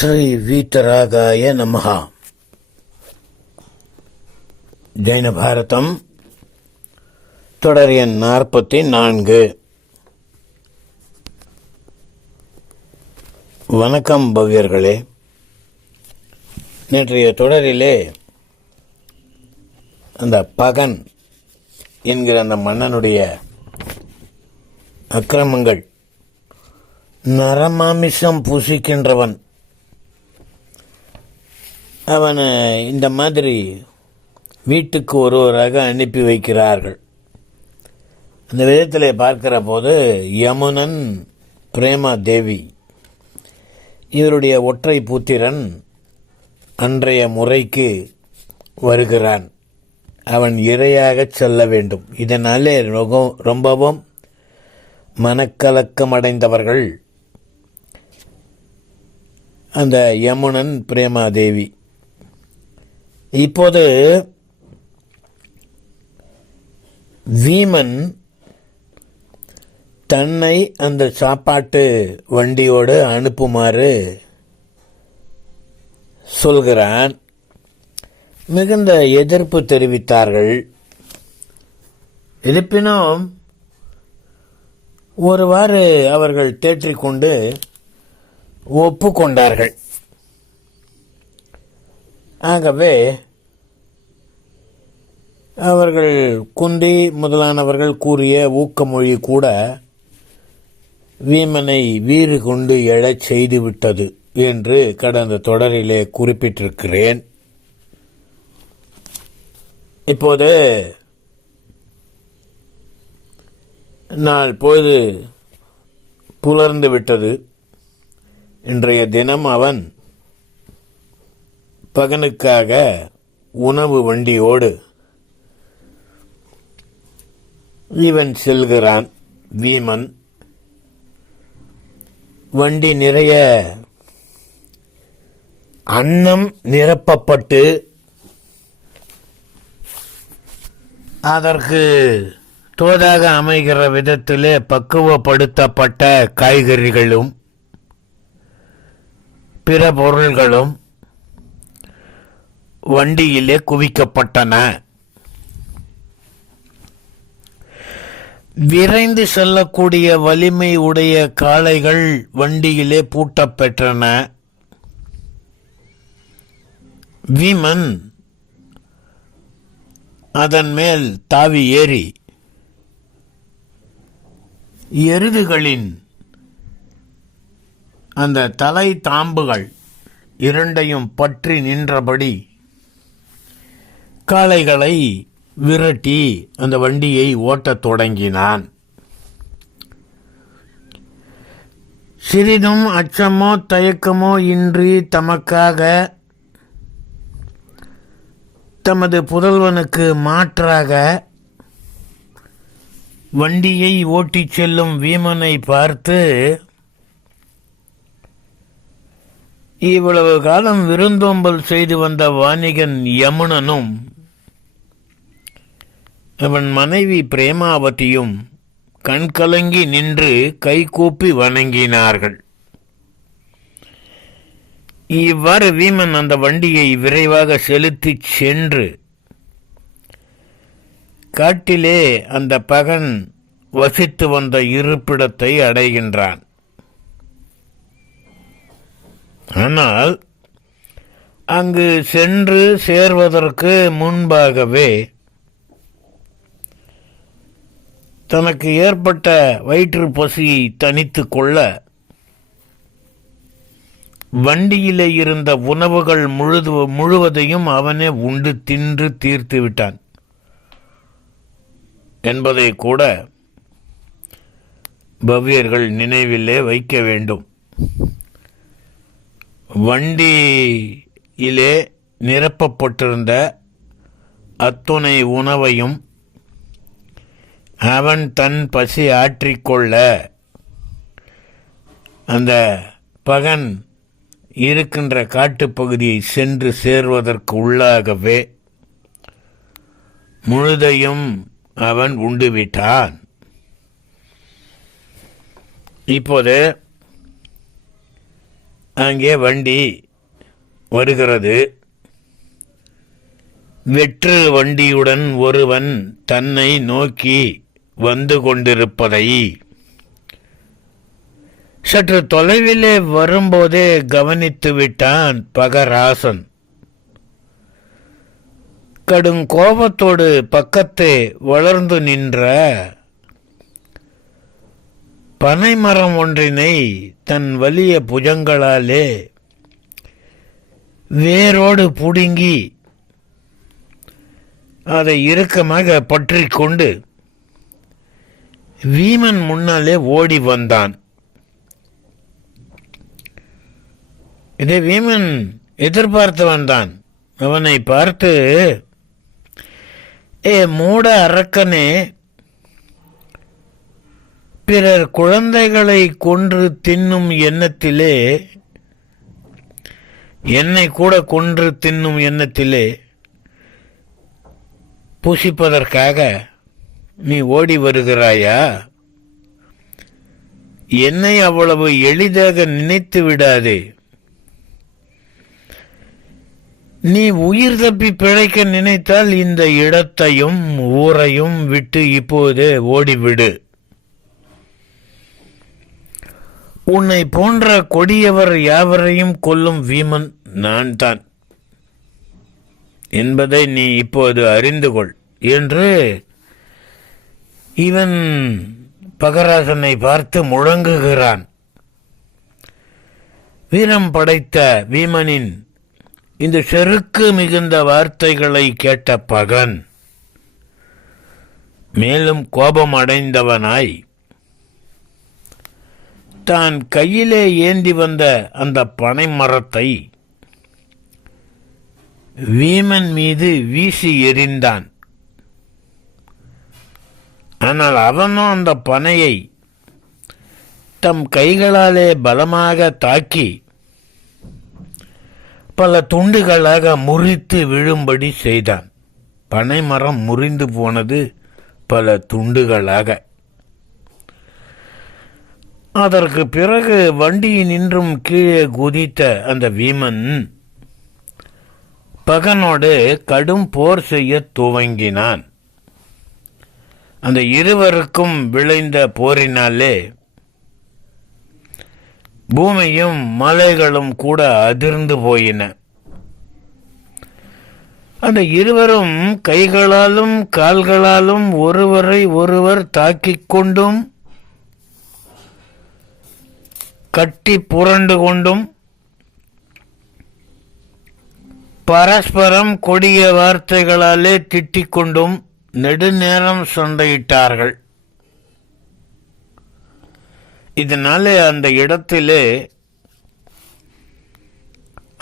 ஸ்ரீ வீதராகாய நமஹ. ஜெயின பாரதம் தொடர் எண் 44. வணக்கம் பவ்யர்களே. நேற்றைய தொடரிலே அந்த பகன் என்கிற அந்த மன்னனுடைய அக்கிரமங்கள், நரமாமிசம் பூசிக்கின்றவன், அவனை இந்த மாதிரி வீட்டுக்கு ஒருவராக அனுப்பி வைக்கிறார்கள். அந்த விதத்தில் பார்க்கிற போது யமுனன், பிரேமா தேவி, இவருடைய ஒற்றை புத்திரன் அன்றைய முறைக்கு வருகிறான். அவன் இரையாக செல்ல வேண்டும். இதனாலே ரொம்பவும் மனக்கலக்கமடைந்தவர்கள் அந்த யமுனன், பிரேமா தேவி. இப்போது வீமன் தன்னை அந்த சாப்பாட்டு வண்டியோடு அனுப்புமாறு சொல்கிறான். மிகுந்த எதிர்ப்பு தெரிவித்தார்கள். இருப்பினும் ஒருவாறு அவர்கள் தேற்றிக்கொண்டு ஒப்புக்கொண்டார்கள். ஆகவே அவர்கள் குந்தி முதலானவர்கள் கூறிய ஊக்கமொழி கூட வீமனை வீறு கொண்டு எழச் செய்துவிட்டது என்று கடந்த தொடரிலே குறிப்பிட்டிருக்கிறேன். இப்போது நாள் பொழுது புலர்ந்து விட்டது. இன்றைய தினம் அவன் பகனுக்காக உணவு வண்டியோடு இவன் செல்கிறான். வீமன் வண்டி நிறைய அன்னம் நிரப்பப்பட்டு அதற்கு தோதாக அமைகிற விதத்திலே பக்குவப்படுத்தப்பட்ட காய்கறிகளும் பிற பொருள்களும் வண்டியிலே குவிக்கப்பட்டன. விரைந்து செல்லக்கூடிய வலிமை உடைய காளைகள் வண்டியிலே பூட்டப்பெற்றன. வீமன் அதன் மேல் தாவி ஏறி எருதுகளின் அந்த தலை தாம்புகள் இரண்டையும் பற்றி நின்றபடி காளைகளை விரட்டி அந்த வண்டியை ஓட்டத் தொடங்கினான். சிறிதும் அச்சமோ தயக்கமோ இன்றி தமக்காக தமது புதல்வனுக்கு மாற்றாக வண்டியை ஓட்டிச் செல்லும் வீமனை பார்த்து, இவ்வளவு காலம் விருந்தோம்பல் செய்து வந்த வாணிகன் யமுனனும் அவன் மனைவி பிரேமாவதியும் கண்கலங்கி நின்று கைகூப்பி வணங்கினார்கள். இவ்வாறு வீமன் அந்த வண்டியை விரைவாக செலுத்திச் சென்று காட்டிலே அந்த பகன் வசித்து வந்த இருப்பிடத்தை அடைகின்றான். ஆனால் அங்கு சென்று சேர்வதற்கு முன்பாகவே தனக்கு ஏற்பட்ட வயிற்று பசியை தணித்து கொள்ள வண்டியிலே இருந்த உணவுகள் முழுவதையும் அவனே உண்டு தின்று தீர்த்து விட்டான் என்பதை கூட பவ்யர்கள் நினைவிலே வைக்க வேண்டும். வண்டியிலே நிரப்பப்பட்டிருந்த அத்துணை உணவையும் அவன் தன் பசி ஆற்றிக்கொள்ள அந்த பகன் இருக்கின்ற காட்டுப்பகுதியை சென்று சேர்வதற்கு உள்ளாகவே முழுதையும் அவன் உண்டுவிட்டான். இப்போது அங்கே வண்டி வருகிறது. வெற்று வண்டியுடன் ஒருவன் தன்னை நோக்கி வந்து கொண்டிருப்பதை சற்று தொலைவிலே வரும்போதே கவனித்து விட்டான் பகராசன். கடும் கோபத்தோடு பக்கத்தே வளர்ந்து நின்ற பனைமரம் ஒன்றினை தன் வலிய புஜங்களாலே வேரோடு புடுங்கி அதை இறுக்கமாக பற்றி கொண்டு வீமன் முன்னாலே ஓடி வந்தான். இதை வீமன் எதிர்பார்த்து வந்தான். அவனை பார்த்து, ஏ மூட அரக்கனே, பிறர் குழந்தைகளை கொன்று தின்னும் எண்ணத்திலே, என்னை கூட கொன்று தின்னும் எண்ணத்திலே புசிப்பதற்காக நீ ஓடி வருகிறாயா? என்னை அவ்வளவு எளிதாக நினைத்து விடாதே. நீ உயிர் தப்பி பிழைக்க நினைத்தால் இந்த இடத்தையும் ஊரையும் விட்டு இப்போது ஓடிவிடு. உன்னை போன்ற கொடியவர் யாவரையும் கொல்லும் வீமன் நான் தான் என்பதை நீ இப்போது அறிந்து கொள் என்று இவன் பகராசனை பார்த்து முழங்குகிறான். வீரம் படைத்த வீமனின் இந்த செருக்கு மிகுந்த வார்த்தைகளை கேட்ட பகன் மேலும் கோபம் அடைந்தவனாய் தான் கையிலே ஏந்தி வந்த அந்த பனை மரத்தை வீமன் மீது வீசி எறிந்தான். ஆனால் அவனும் அந்த பனையை தம் கைகளாலே பலமாக தாக்கி பல துண்டுகளாக முறித்து விழும்படி செய்தான். பனை மரம் முறிந்து போனது பல துண்டுகளாக. அதற்கு பிறகு வண்டியினின்றும் கீழே குதித்த அந்த வீமன் பகனோடு கடும் போர் செய்ய துவங்கினான். அந்த இருவருக்கும் விளைந்த போரினாலே பூமியும் மலைகளும் கூட அதிர்ந்து போயின. அந்த இருவரும் கைகளாலும் கால்களாலும் ஒருவரை ஒருவர் தாக்கிக் கொண்டும் கட்டி புரண்டு கொண்டும் பரஸ்பரம் கொடிய வார்த்தைகளாலே திட்டிக் கொண்டும் நெடுநேரம் சண்டையிட்டார்கள். இதனாலே அந்த இடத்திலே,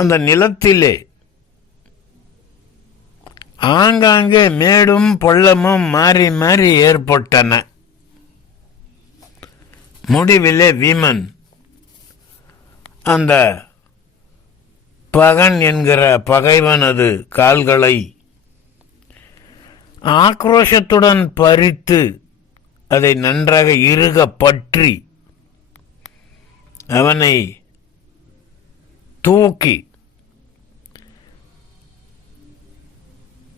அந்த நிலத்திலே ஆங்காங்கே மேடும் பள்ளமும் மாறி மாறி ஏற்பட்டன. முடிவிலே வீமன் அந்த பகன் என்கிற பகைவனது கால்களை ஆக்ரோஷத்துடன் பறித்து அதை நன்றாக இறுக பற்றி அவனை தூக்கி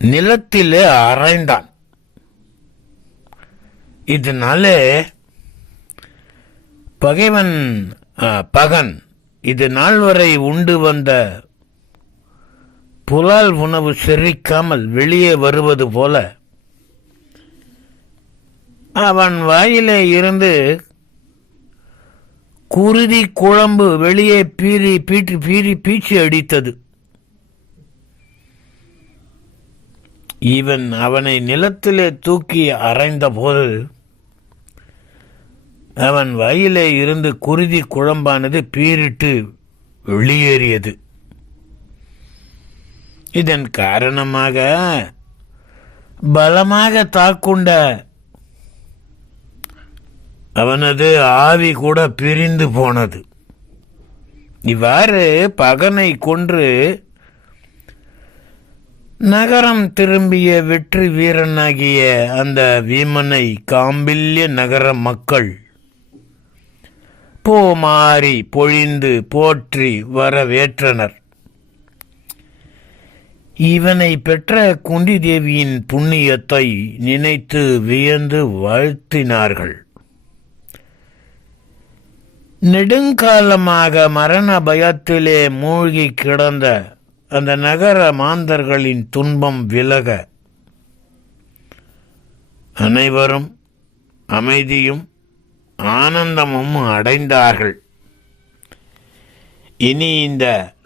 நிலத்திலே அறைந்தான். இதனாலே பகன் இது நாள் வரை உண்டு வந்த புலால் உணவு செரிக்காமல் வெளியே வருவது போல அவன் வாயிலே இருந்து குருதி குழம்பு வெளியே பீச்சி அடித்தது. இவன் அவனை நிலத்திலே தூக்கி அறைந்த போது அவன் வாயிலே இருந்து குருதி குழம்பானது பீரிட்டு வெளியேறியது. இதன் காரணமாக பலமாக தாக்குண்ட அவனது ஆவி கூட பிரிந்து போனது. இவ்வாறு பகனை கொன்று நகரம் திரும்பிய வெற்றி வீரனாகிய அந்த வீமனை காம்பில்ய நகர மக்கள் பூமாரி பொழிந்து போற்றி வரவேற்றனர். இவனை பெற்ற குந்தி தேவியின் புண்ணியத்தை நினைத்து வியந்து வாழ்த்தினார்கள். நெடுங்காலமாக மரண பயத்திலே மூழ்கி கிடந்த அந்த நகர மாந்தர்களின் துன்பம் விலக அனைவரும் அமைதியும் ஆனந்தமும் அடைந்தார்கள். இனி இந்த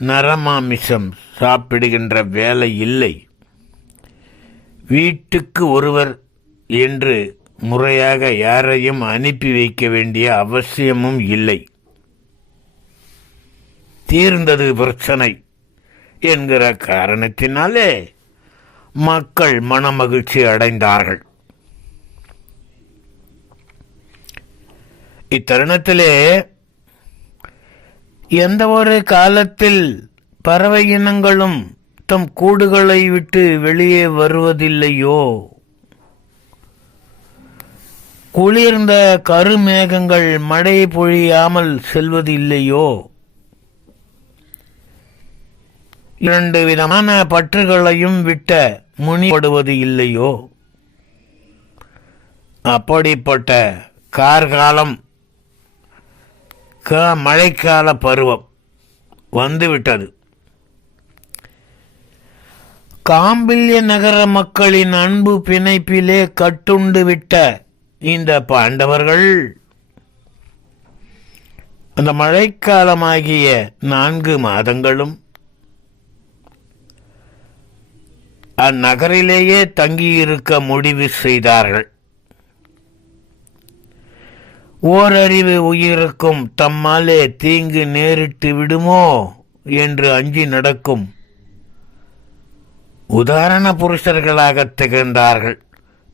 நரமாமிசம் சாப்பிடுகின்ற வேலை இல்லை. வீட்டுக்கு ஒருவர் என்று முறையாக யாரையும் அனுப்பி வைக்க வேண்டிய அவசியமும் இல்லை. தீர்ந்தது பிரச்சனை என்கிற காரணத்தினாலே மக்கள் மனமகிழ்ச்சி அடைந்தார்கள். இத்தருணத்திலே எந்த ஒரு காலத்தில் பறவை இனங்களும் தம் கூடுகளை விட்டு வெளியே வருவதில்லையோ, குளிர்ந்த கருமேகங்கள் மழை பொழியாமல் செல்வதில்லையோ, இரண்டு விதமான பற்றுகளையும் விட்ட முனிப்படுவது இல்லையோ, அப்படிப்பட்ட கார்காலம் மழைக்கால பருவம் வந்துவிட்டது. காம்பில்ய நகர மக்களின் அன்பு பிணைப்பிலே கட்டுண்டு விட்ட இந்த பாண்டவர்கள் அந்த மழைக்காலமாகிய 4 மாதங்களும் அந்நகரிலேயே தங்கியிருக்க முடிவு செய்தார்கள். ஓரறிவு உயிருக்கும் தம்மாலே தீங்கு நேரிட்டு விடுமோ என்று அஞ்சி நடக்கும் உதாரண புருஷர்களாக திகழ்ந்தார்கள்.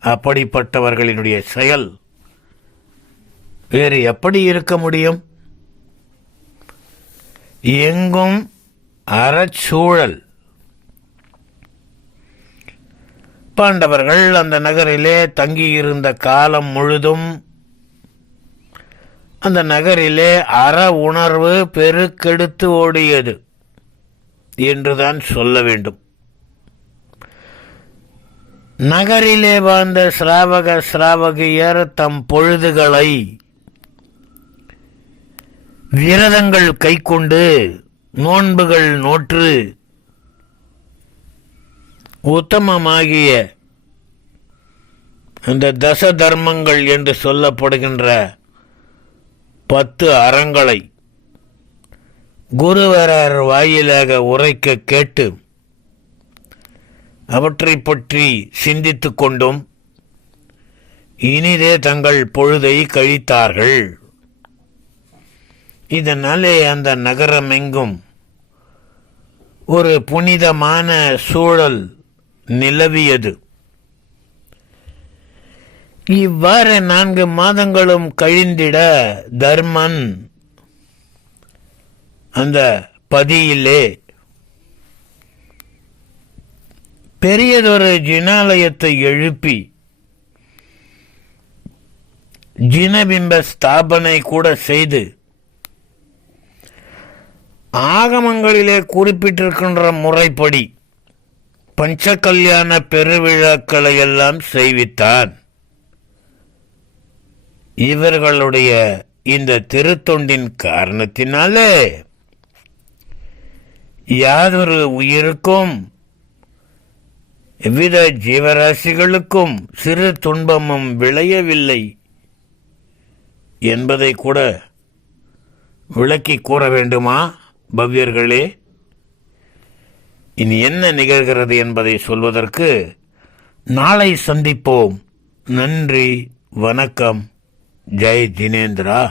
அப்படிப்பட்டவர்களினுடைய செயல் வேறு எப்படி இருக்க முடியும்? எங்கும் அறச்சூழல். பாண்டவர்கள் அந்த நகரிலே தங்கியிருந்த காலம் முழுதும் அந்த நகரிலே அற உணர்வு பெருக்கெடுத்து ஓடியது என்றுதான் சொல்ல வேண்டும். நகரிலே வாழ்ந்த சிராவக சிராவகியர் தம் பொழுதுகளை விரதங்கள் கைக்கொண்டு நோன்புகள் நோற்று உத்தமமாகிய அந்த தச தர்மங்கள் என்று சொல்லப்படுகின்ற 10 அறங்களை குருவரர் வாயிலாக உரைக்க கேட்டு அவற்றை பற்றி சிந்தித்து கொண்டும் இனிதே தங்கள் பொழுதை கழித்தார்கள். இதனாலே அந்த நகரமெங்கும் ஒரு புனிதமான சூழல் நிலவியது. இவ்வாறு 4 மாதங்களும் கழிந்திட தர்மன் அந்த பதியிலே பெரியதொரு ஜினாலயத்தை எழுப்பி ஜினபிம்ப ஸ்தாபனை கூட செய்து ஆகமங்களிலே குறிப்பிட்டிருக்கின்ற முறைப்படி பஞ்ச கல்யாண பெருவிழாக்களை எல்லாம் செய்வித்தான். இவர்களுடைய இந்த திருத்தொண்டின் காரணத்தினாலே யாதொரு உயிருக்கும் எவ்வித ஜீவராசிகளுக்கும் சிறு துன்பமும் விளையவில்லை என்பதை கூட விளக்கி கூற வேண்டுமா பவ்யர்களே? இனி என்ன நிகழ்கிறது என்பதை சொல்வதற்கு நாளை சந்திப்போம். நன்றி, வணக்கம். ஜெய் ஜினேந்திரா.